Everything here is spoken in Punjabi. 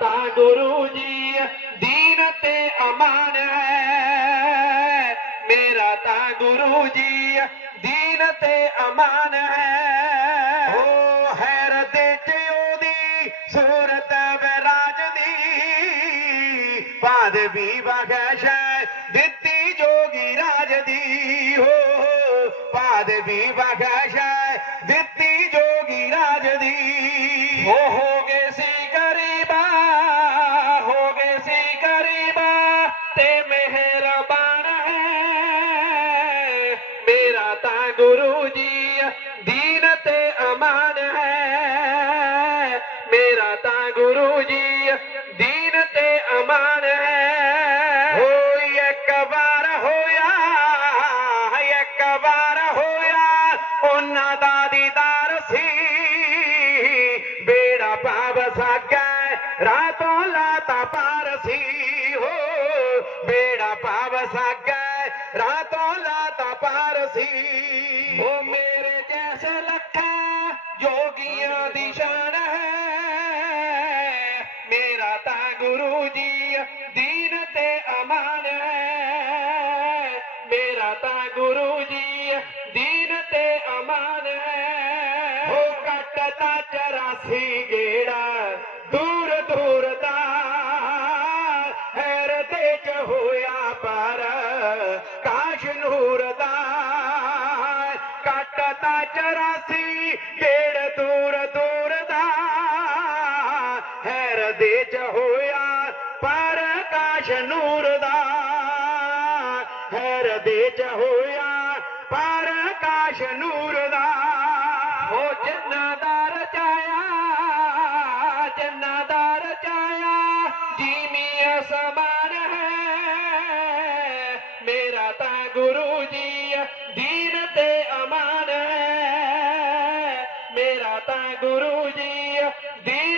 ਤਾਂ ਗੁਰੂ ਜੀ, ਦੀਨ ਤੇ ਅਮਾਨ ਹੈ। ਮੇਰਾ ਤਾਂ ਗੁਰੂ ਜੀ, ਦੀਨ ਤੇ ਅਮਾਨ ਹੈ। ਹੋ ਹੈਰਤ ਚ ਉਹਦੀ ਸੂਰਤ ਵਿਰਾਜ ਦੀ ਬਾਦ ਵੀ ਬਖਸ਼ ਦਿੱਤੀ ਜੋਗੀ ਰਾਜ ਦੀ। ਹੋ ਬਾਦ ਵੀ ਬਖਸ਼ ਤਾਂ ਗੁਰੂ ਜੀ ਦੀਨ ਤੇ ਅਮਾਨ ਹੈ। ਮੇਰਾ ਤਾਂ ਗੁਰੂ ਜੀ ਦੀਨ ਤੇ ਅਮਾਨ ਹੈ। ਹੋਈ ਇੱਕ ਵਾਰ ਹੋਇਆ, ਇੱਕ ਵਾਰ ਹੋਇਆ, ਉਹਨਾਂ ਦਾ ਦੀਦਾਰ ਸੀ। ਬੇੜਾ ਪਾਵ ਸਾਗਾ, ਰਾਤੋਂ ਲਾਤਾ ਪਾਰ ਸੀ ਹੋ, ਬੇੜਾ ਪਾਵ ਸਾਗਾ ਰਾਤੋਂ ਲਾਤਾ ਪਾਰ ਸੀ। ਉਹ ਮੇਰੇ ਜੈਸੇ ਲੱਖਾਂ ਜੋਗੀਆਂ ਦੀ ਸ਼ਾਨ ਹੈ। ਮੇਰਾ ਤਾਂ ਗੁਰੂ ਜੀ ਦੀਨ ਤੇ ਅਮਾਨ ਹੈ। ਮੇਰਾ ਤਾਂ ਗੁਰੂ ਜੀ ਦੀਨ ਤੇ ਅਮਾਨ ਹੈ। ਹੋ ਕੱਟਦਾ 84 ਗੇੜਾ ਦੂਰ ਦੂਰ ਦਾ। ਹੈਰ ਹੈਰਤੇ ਚ ਹੋਇਆ ਪਰ ਨੂਰ ਦਾ। ਕੱਟਦਾ 84 ਗੇੜ ਦੂਰ ਦੂਰ ਦਾ। ਹੈਰਦੇ ਚ ਹੋਇਆ ਪਰ ਕਾਸ਼ ਨੂਰ ਦਾ। ਹੈਰ ਦੇ ਚ ਹੋਇਆ ਪਰ ਕਾਸ਼ ਨੂਰ ਦਾ। ਹੋ ਜਿੰਨਾ ਦਾ ਰਚਾਇਆ ਜਿੰਨਾ ਦਾ ਰਚਾਇਆ ਜੀਵੀ ਅਸਮਾਨ ਹੈ। ਜੀ ਦੀਨ ਤੇ ਅਮਾਨ ਹੈ। ਮੇਰਾ ਤਾਂ ਗੁਰੂ ਜੀ ਦੀਨ